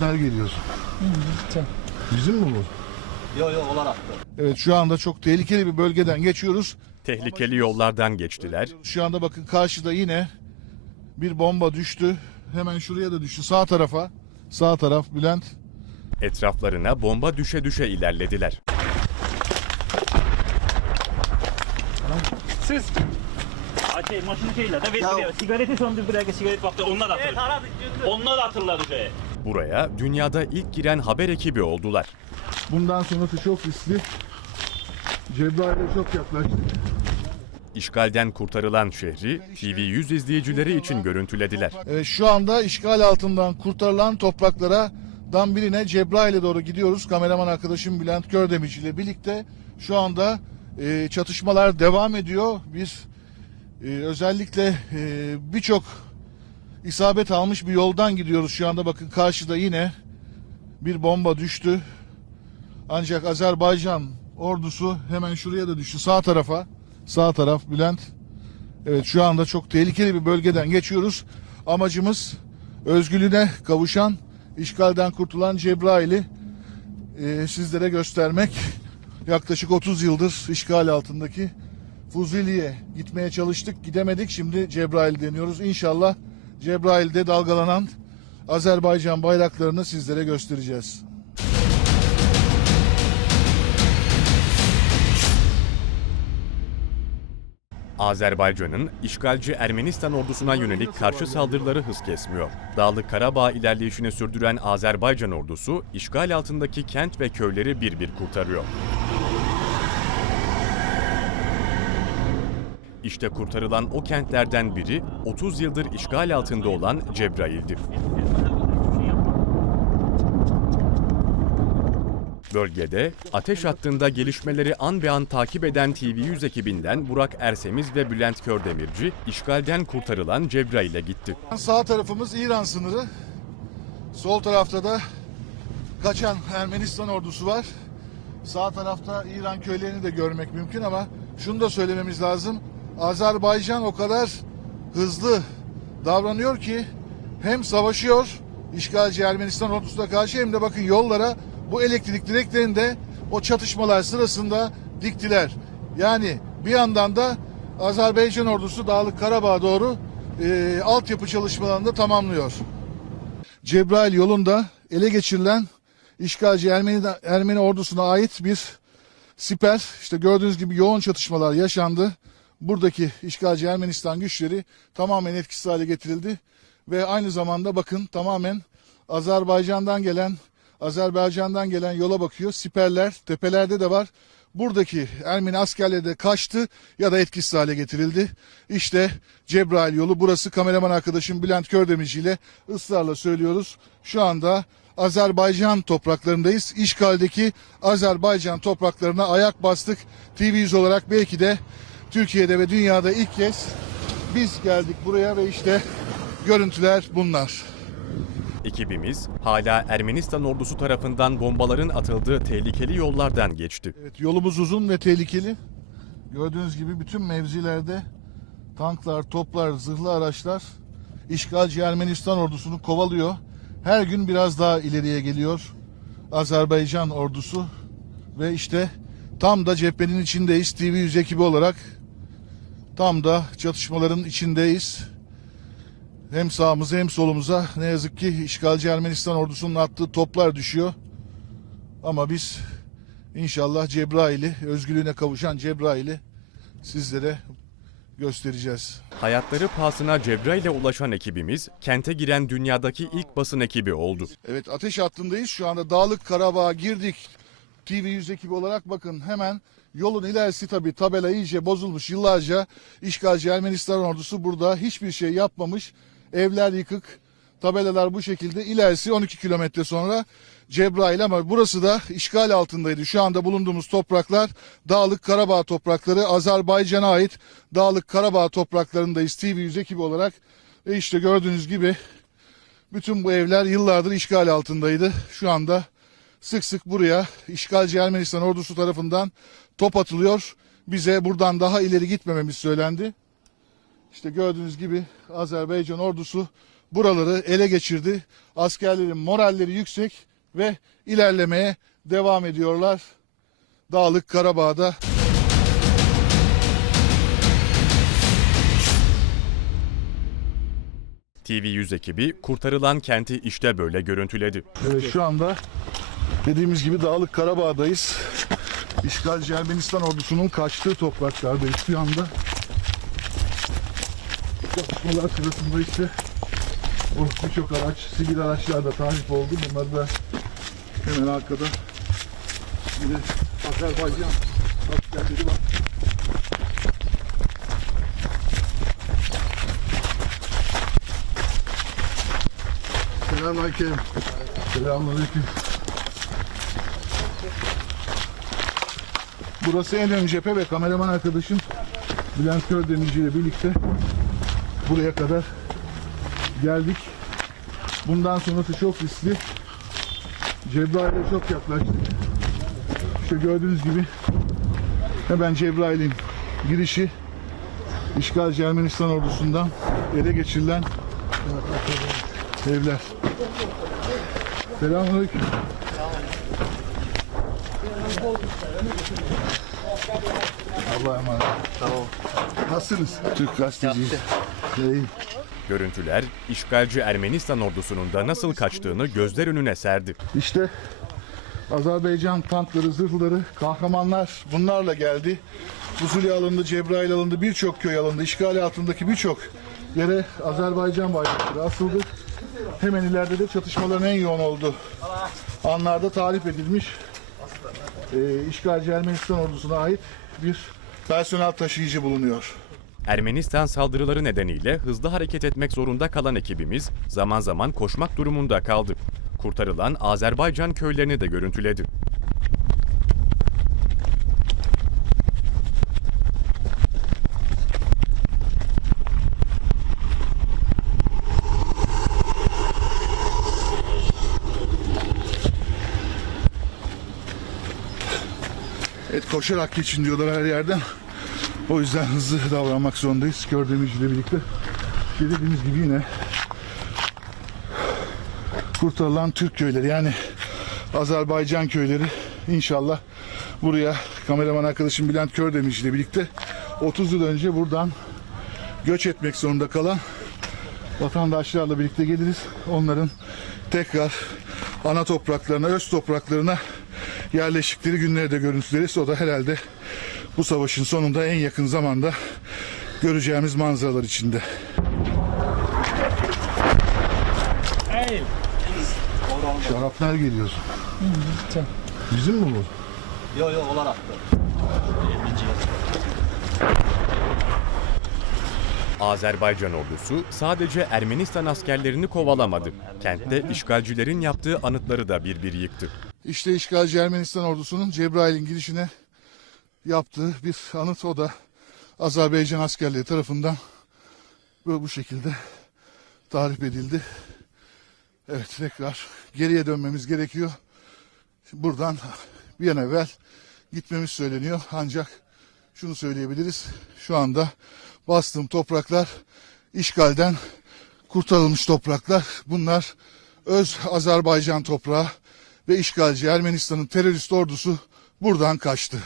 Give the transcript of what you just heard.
Şaraplar geliyor. Bizim mi bu? Yok yok olarak. Evet şu anda çok tehlikeli bir bölgeden geçiyoruz. Tehlikeli yollardan geçtiler. Şu anda bakın karşıda yine bir bomba düştü. Hemen şuraya da düştü. Sağ tarafa. Sağ taraf Bülent. Etraflarına bomba düşe düşe ilerlediler. Siz Şey, maşını şeyle de ver Sigareti söndür buraya sigaret baktı onlar atılır. Onlar atırlar şeye. Buraya dünyada ilk giren haber ekibi oldular. Bundan sonrası çok riskli. Cebrail'e çok yaklaştık. İşgalden kurtarılan şehri TV100 izleyicileri için görüntülediler. Evet, şu anda işgal altından kurtarılan topraklara dan birine Cebrail'e doğru gidiyoruz. Kameraman arkadaşım Bülent Gördemici ile birlikte şu anda e, çatışmalar devam ediyor. Biz e, özellikle e, birçok isabet almış bir yoldan gidiyoruz. Şu anda bakın karşıda yine bir bomba düştü. Ancak Azerbaycan ordusu hemen şuraya da düştü. Sağ tarafa. Sağ taraf Bülent. Evet şu anda çok tehlikeli bir bölgeden geçiyoruz. Amacımız özgürlüğüne kavuşan, işgalden kurtulan Cebrail'i e, sizlere göstermek. Yaklaşık 30 yıldır işgal altındaki Fuzili'ye gitmeye çalıştık, gidemedik. Şimdi Cebrail deniyoruz. İnşallah Cebrail'de dalgalanan Azerbaycan bayraklarını sizlere göstereceğiz. Azerbaycan'ın işgalci Ermenistan ordusuna yönelik karşı saldırıları hız kesmiyor. Dağlık Karabağ ilerleyişini sürdüren Azerbaycan ordusu işgal altındaki kent ve köyleri bir bir kurtarıyor. İşte kurtarılan o kentlerden biri 30 yıldır işgal altında olan Cebrail'dir. Bölgede ateş hattında gelişmeleri an be an takip eden TV100 ekibinden Burak Ersemiz ve Bülent Kördemirci işgalden kurtarılan Cebrail'e gitti. Sağ tarafımız İran sınırı. Sol tarafta da kaçan Ermenistan ordusu var. Sağ tarafta İran köylerini de görmek mümkün ama şunu da söylememiz lazım. Azerbaycan o kadar hızlı davranıyor ki hem savaşıyor işgalci Ermenistan ordusuna karşı hem de bakın yollara bu elektrik direklerini de o çatışmalar sırasında diktiler. Yani bir yandan da Azerbaycan ordusu Dağlık Karabağ'a doğru e, altyapı çalışmalarını da tamamlıyor. Cebrail yolunda ele geçirilen işgalci Ermeni, Ermeni ordusuna ait bir siper. İşte gördüğünüz gibi yoğun çatışmalar yaşandı. Buradaki işgalci Ermenistan güçleri tamamen etkisiz hale getirildi. Ve aynı zamanda bakın tamamen Azerbaycan'dan gelen Azerbaycan'dan gelen yola bakıyor. Siperler tepelerde de var. Buradaki Ermeni askerleri de kaçtı ya da etkisiz hale getirildi. İşte Cebrail yolu burası kameraman arkadaşım Bülent Kördemici ile ısrarla söylüyoruz. Şu anda Azerbaycan topraklarındayız. İşgaldeki Azerbaycan topraklarına ayak bastık. TV100 olarak belki de Türkiye'de ve dünyada ilk kez biz geldik buraya ve işte görüntüler bunlar. Ekibimiz hala Ermenistan ordusu tarafından bombaların atıldığı tehlikeli yollardan geçti. Evet, yolumuz uzun ve tehlikeli. Gördüğünüz gibi bütün mevzilerde tanklar, toplar, zırhlı araçlar işgalci Ermenistan ordusunu kovalıyor. Her gün biraz daha ileriye geliyor Azerbaycan ordusu ve işte tam da cephenin içindeyiz TV100 ekibi olarak. Tam da çatışmaların içindeyiz. Hem sağımıza hem solumuza ne yazık ki işgalci Ermenistan ordusunun attığı toplar düşüyor. Ama biz inşallah Cebrail'i, özgürlüğüne kavuşan Cebrail'i sizlere göstereceğiz. Hayatları pahasına Cebrail'e ulaşan ekibimiz kente giren dünyadaki ilk basın ekibi oldu. Evet ateş hattındayız. Şu anda Dağlık Karabağ'a girdik. TV100 ekibi olarak bakın hemen yolun ilerisi tabii tabela iyice bozulmuş. Yıllarca işgalci Ermenistan ordusu burada hiçbir şey yapmamış. Evler yıkık. Tabelalar bu şekilde. İlerisi 12 kilometre sonra Cebrail ama burası da işgal altındaydı. Şu anda bulunduğumuz topraklar Dağlık Karabağ toprakları Azerbaycan'a ait Dağlık Karabağ topraklarındayız TV100 ekibi olarak. Ve işte gördüğünüz gibi bütün bu evler yıllardır işgal altındaydı. Şu anda sık sık buraya işgalci Ermenistan ordusu tarafından top atılıyor. Bize buradan daha ileri gitmememiz söylendi. İşte gördüğünüz gibi Azerbaycan ordusu buraları ele geçirdi. Askerlerin moralleri yüksek ve ilerlemeye devam ediyorlar. Dağlık Karabağ'da TV100 ekibi kurtarılan kenti işte böyle görüntüledi. Evet şu anda dediğimiz gibi Dağlık Karabağ'dayız. İşgalci Ermenistan ordusunun kaçtığı topraklardayız şu anda. Çatışmalar sırasında işte o birçok araç, sivil araçlar da tahrip oldu. Bunları da hemen arkada bir de Azerbaycan askerleri var. Selamünaleyküm. Selamünaleyküm. Burası en ön cephe ve kameraman arkadaşım Bülent Kördemirci ile birlikte buraya kadar geldik. Bundan sonrası çok riskli. Cebrail'e çok yaklaştık. İşte gördüğünüz gibi hemen Cebrail'in girişi işgalci Ermenistan ordusundan ele geçirilen evler. Selamünaleyküm. Allah'a emanet. Tamam. Nasılsınız? Türk gazeteciyiz. İyi. Görüntüler işgalci Ermenistan ordusunun da nasıl kaçtığını gözler önüne serdi. İşte Azerbaycan tankları, zırhları, kahramanlar bunlarla geldi. Fuzuli alındı, Cebrail alındı, birçok köy alındı. İşgal altındaki birçok yere Azerbaycan bayrakları asıldı. Hemen ileride de çatışmaların en yoğun olduğu anlarda tarif edilmiş e, işgalci Ermenistan ordusuna ait bir personel taşıyıcı bulunuyor. Ermenistan saldırıları nedeniyle hızlı hareket etmek zorunda kalan ekibimiz zaman zaman koşmak durumunda kaldı. Kurtarılan Azerbaycan köylerini de görüntüledi. Evet koşarak geçin diyorlar her yerden. O yüzden hızlı davranmak zorundayız. Gördüğümüz ile birlikte. Dediğimiz gibi yine kurtarılan Türk köyleri yani Azerbaycan köyleri inşallah buraya kameraman arkadaşım Bülent Kördemiş ile birlikte 30 yıl önce buradan göç etmek zorunda kalan vatandaşlarla birlikte geliriz. Onların tekrar ana topraklarına, öz topraklarına yerleştikleri günleri de görüntüleriz. O da herhalde bu savaşın sonunda en yakın zamanda göreceğimiz manzaralar içinde. Eğil. Şaraplar geliyor. Bizim mi bu? Yok yok olarak da. Azerbaycan ordusu sadece Ermenistan askerlerini kovalamadı. Kentte işgalcilerin yaptığı anıtları da bir bir yıktı. İşte işgalci Ermenistan ordusunun Cebrail'in girişine yaptığı bir anıt o da Azerbaycan askerleri tarafından böyle bu şekilde tarif edildi. Evet tekrar geriye dönmemiz gerekiyor. Buradan bir an evvel gitmemiz söyleniyor. Ancak şunu söyleyebiliriz. Şu anda bastığım topraklar işgalden kurtarılmış topraklar. Bunlar öz Azerbaycan toprağı ve işgalci Ermenistan'ın terörist ordusu buradan kaçtı.